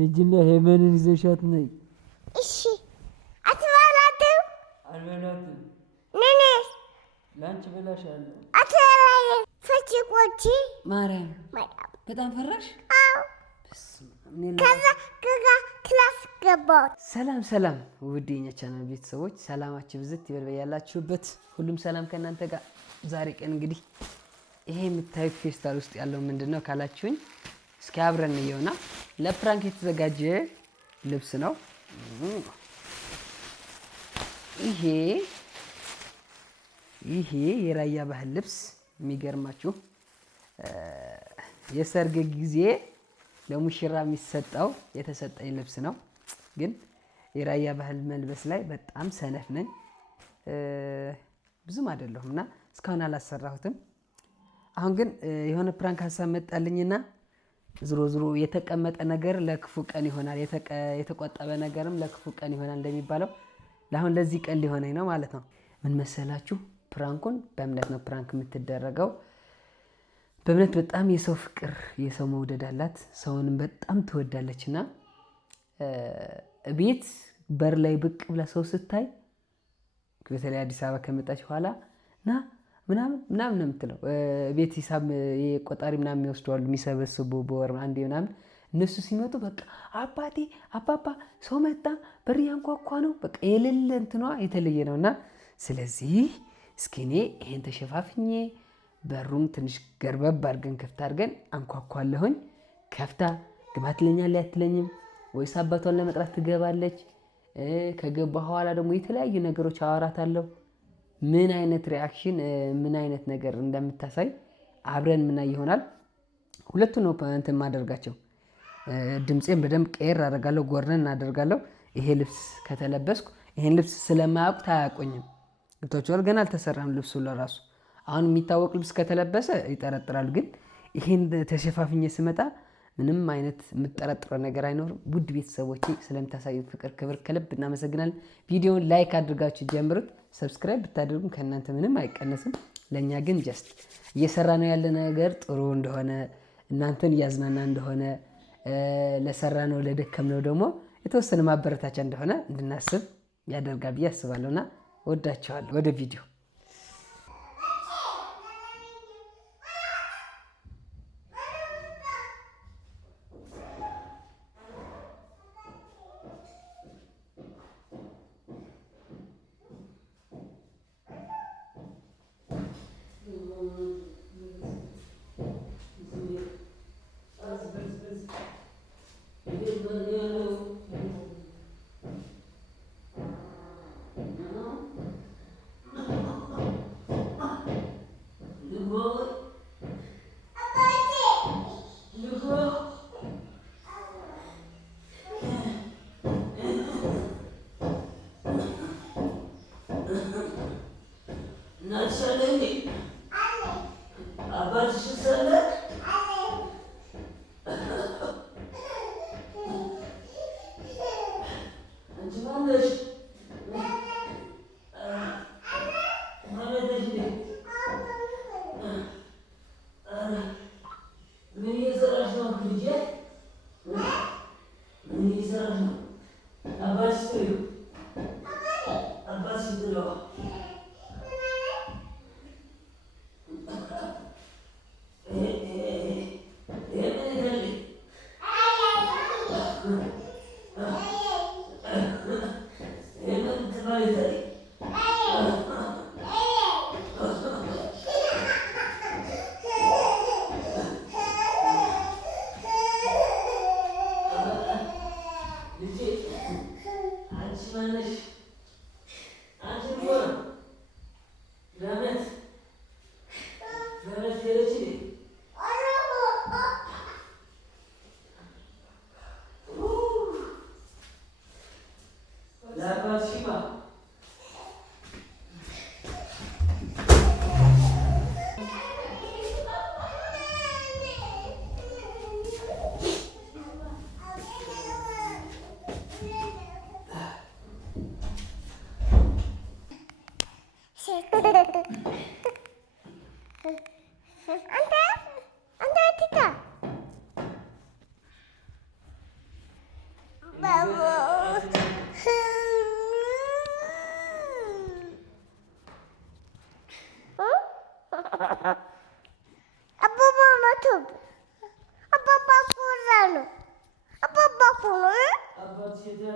ሂጂና ሄመንን ይዘሻት ነይ። እሺ። አትበላትም? አልበላትም። ነነስ ላንቺ በላሻለሁ። አትበላትም? ፈቺ ቆቺ ማርያም በጣም ፈራሽ? አዎ። ከዛ ክላስ ገባሁ። ሰላም ሰላም፣ ውድ የኛ ቻናል ቤተሰቦች ሰላማችሁ ብዝት ይበል ያላችሁበት። ሁሉም ሰላም ከእናንተ ጋር። ዛሬ ቀን እንግዲህ ይሄ የምታዩት ፌስታል ውስጥ ያለው ምንድነው ካላችሁኝ፣ እስኪ አብረን እንየውና ለፕራንክ የተዘጋጀ ልብስ ነው። ይሄ የራያ ባህል ልብስ የሚገርማችሁ የሰርግ ጊዜ ለሙሽራ የሚሰጠው የተሰጠኝ ልብስ ነው። ግን የራያ ባህል መልበስ ላይ በጣም ሰነፍ ነኝ፣ ብዙም አይደለሁም እና እስካሁን አላሰራሁትም። አሁን ግን የሆነ ፕራንክ ሀሳብ መጣልኝና ዝሮ የተቀመጠ ነገር ለክፉ ቀን ይሆናል፣ የተቆጠበ ነገርም ለክፉ ቀን ይሆናል እንደሚባለው ለአሁን ለዚህ ቀን ሊሆነኝ ነው ማለት ነው። ምን መሰላችሁ? ፕራንኩን በእምነት ነው ፕራንክ የምትደረገው። በእምነት በጣም የሰው ፍቅር የሰው መውደድ አላት። ሰውንም በጣም ትወዳለች እና ቤት በር ላይ ብቅ ብላ ሰው ስታይ በተለይ አዲስ አበባ ከመጣች በኋላ ና ምናምን ነው የምትለው። ቤት ሂሳብ የቆጣሪ ምናምን ይወስደዋሉ የሚሰበስቡ በወር አንዴ ምናምን። እነሱ ሲመጡ በቃ አባቴ አባባ ሰው መጣ በር ያንኳኳ ነው በቃ የሌለ እንትኗ የተለየ ነው እና ስለዚህ እስኪ እኔ ይሄን ተሸፋፍኜ በሩም ትንሽ ገርበብ አድርገን ከፍታ አድርገን አንኳኳለሁኝ። ከፍታ ግባ ትለኛለች አትለኝም ወይስ አባቷን ለመጥራት ትገባለች? ከገባ በኋላ ደግሞ የተለያዩ ነገሮች አወራታለሁ። ምን አይነት ሪአክሽን ምን አይነት ነገር እንደምታሳይ አብረን ምናይ ይሆናል። ሁለቱ ነው እንትን ማደርጋቸው። ድምፄን በደንብ ቀየር አደርጋለሁ፣ ጎርነን እናደርጋለሁ። ይሄ ልብስ ከተለበስኩ ይሄን ልብስ ስለማያውቁት አያውቁኝም። ገብቷችኋል? ገና አልተሰራም ልብሱ ለራሱ። አሁን የሚታወቅ ልብስ ከተለበሰ ይጠረጥራሉ። ግን ይሄን ተሸፋፍኜ ስመጣ ምንም አይነት የምጠረጥረው ነገር አይኖርም። ውድ ቤተሰቦቼ ስለምታሳዩት ፍቅር ክብር ከልብ እናመሰግናለን። ቪዲዮውን ላይክ አድርጋችሁ ጀምሩት። ሰብስክራይብ ብታደርጉም ከእናንተ ምንም አይቀነስም። ለእኛ ግን ጀስት እየሰራ ነው ያለ ነገር ጥሩ እንደሆነ እናንተን እያዝናና እንደሆነ ለሰራ ነው ለደከም ነው ደግሞ የተወሰነ ማበረታቻ እንደሆነ እንድናስብ ያደርጋል ብዬ አስባለሁና ወዳችኋለሁ። ወደ ቪዲዮ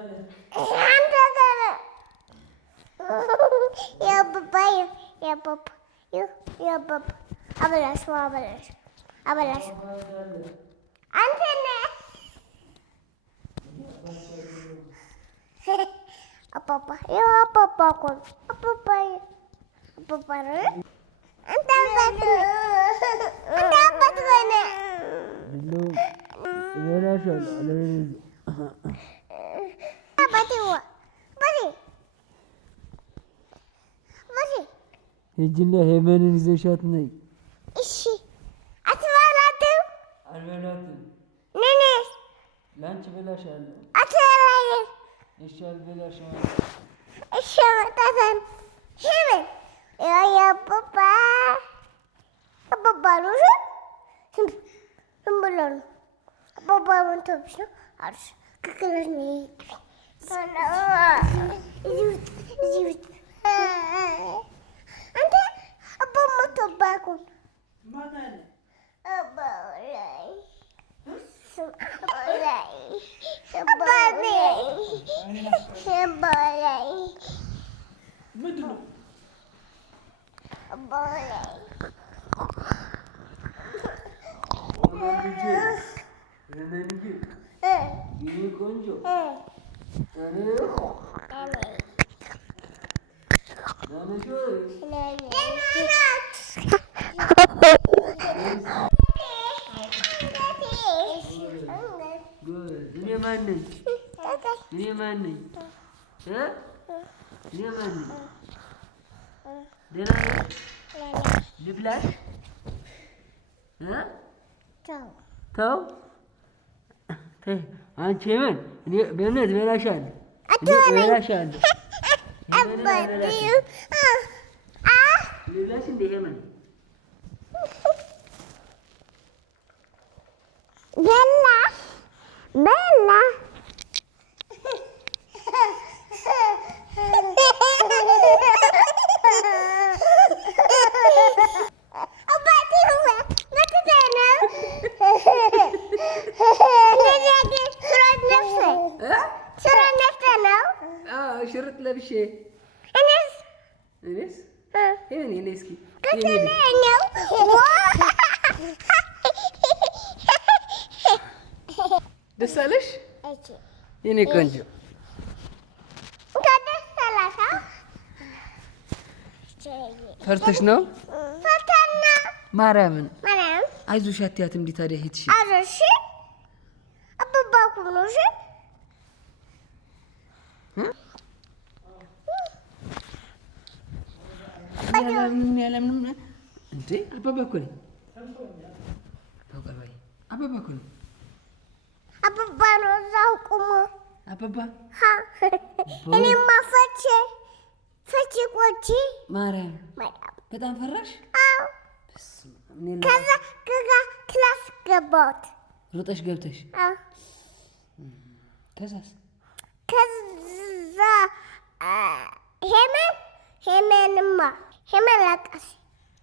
አንተ ጋር የአባባዬ የአባባ አበላሽ አንተ ነህ አባባ አባባ እኮ ነው አባባ ነው አንተ አባት ነህ ሂጂና ሄመንን ይዘሻት ነይ። እሺ አትበላትም? አልበላትም። ነነስ ላንቺ በላሻለሁ። አትበላኝም? እሺ አልበላሽም። እሺ መጣታን ሄመን አባባ ነው ዝም ብሎ ነው አባባ መንቶብሽ ነው አርሽ ክክለሽ ነው እዚህ ውስጥ አንተ አባ ሞቶባኩን ልብላሽ ተው አንቺ ሄመን በእውነት በላሻለሁ በላሻለሁ ልብላሽ እንደ ሄመን በላ ሽርጥ ለብሼ እኔስ እኔ እስኪ ደስ አለሽ የኔ ቆንጆ? ፈርተሽ ነው? ማርያምን አይዞሽ አትያትም እንዴ ታዲያ ሂድሽ ያለምንም እንዴ አባባ እኮ ነኝ አባባ እኮ ነኝ አባባ ነው እዛው ቁሞ አባባ እኔማ ፈቼ ቆቼ ማርያም በጣም ፈራሽ? አዎ ከዛ ክላስ ገባሁት ሮጠሽ ገብተሽ አዎ ከዛስ ከዛ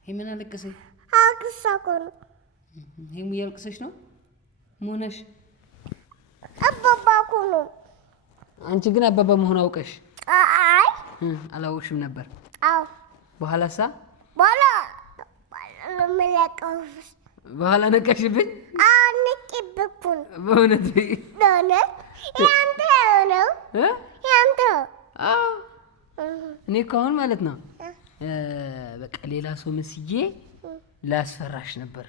ሄመን አለቀሰኝ አልቅሳ እኮ ነው ሄሙ እያለቀሰች ነው መሆነሽ አባባ እኮ ነው አንቺ ግን አባባ መሆን አውቀሽ አይ አላወቅሽም ነበር አዎ በኋላሳ በኋላ ነቀሽብኝ ንቄብኩን በእውነት ያንተ ነው ያንተ እኔ እኮ አሁን ማለት ነው በቃ ሌላ ሰው መስዬ ላስፈራሽ ነበር።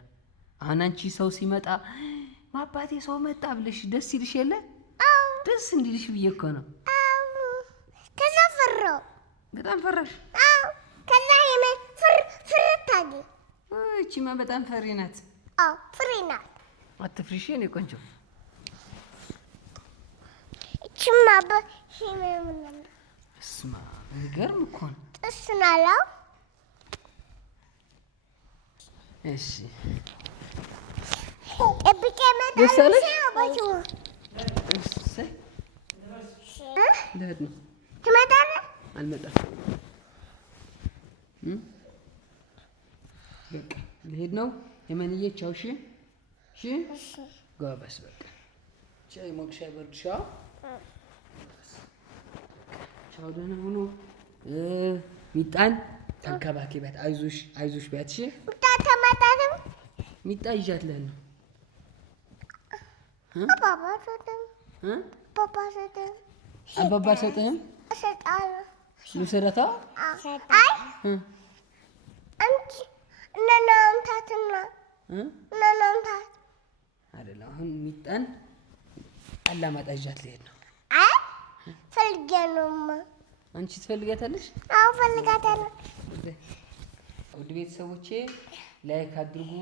አሁን አንቺ ሰው ሲመጣ ማባቴ ሰው መጣ ብለሽ ደስ ይልሽ የለ? ደስ እንዲልሽ ብዬ እኮ ነው። ከዛ ፈራው። በጣም ፈራሽ? ከዛ ሄመን ፍርት አለ። እቺማ በጣም ፈሪ ናት። ፍሪ ናት። አትፍሪሽ የኔ ቆንጆ። እቺማ በሄመን እስማ የሚገርም እኮ ነው። ጥስናላው እሺ እብቄ መጣለሽ አባቱ እሰይ ልሄድ ነው። ትመጣለህ? አልመጣም። በቃ ልሄድ ነው። የመንዬ ቻው። እሺ እሺ ጎበስ። በቃ ቻይ ሞክሻ በርድሻ ቻው ደህና ሁኑ። ሚጣን ተንከባከቢያት፣ አይዞሽ አይዞሽ ቢያት። እሺ ሚጣ ተመጣጣም ሚጣ ይዣት ልሄድ ነው። አባባ ሰጠኝ አባባ አልሰጥህም? እሰጣለሁ። ልውሰዳታ? አይ አንቺ እናንታትና እናንታት አይደለም። አሁን ሚጣን አላማጣ ይዣት ልሄድ ነው። አይ ፈልጌ ነውማ። አንቺ ትፈልጋታለሽ? አዎ ፈልጋታለሁ። ውድ ቤተሰቦቼ ላይክ አድርጉ።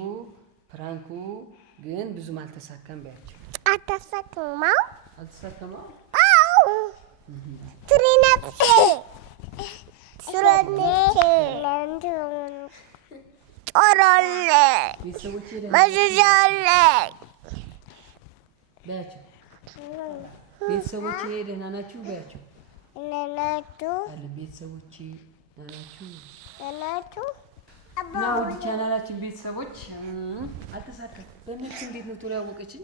ፕራንኩ ግን ብዙም አልተሳካም ባያቸው። አታሳክማ? አልተሳካማ? አዎ ትሪናፕስ ጦሮለ ቤተሰቦቼ መዝዣለ ባያቸው። ቤተሰቦቼ ደህና ናችሁ ባያቸው። ነናቱ አለ ቤተሰቦቼ ደህና ናችሁ? ነናቱ እና ውድ ቻናላችን ቤተሰቦች አልተሳካም። በእነሱ እንዴት ነው ቶሎ ያወቀችኝ?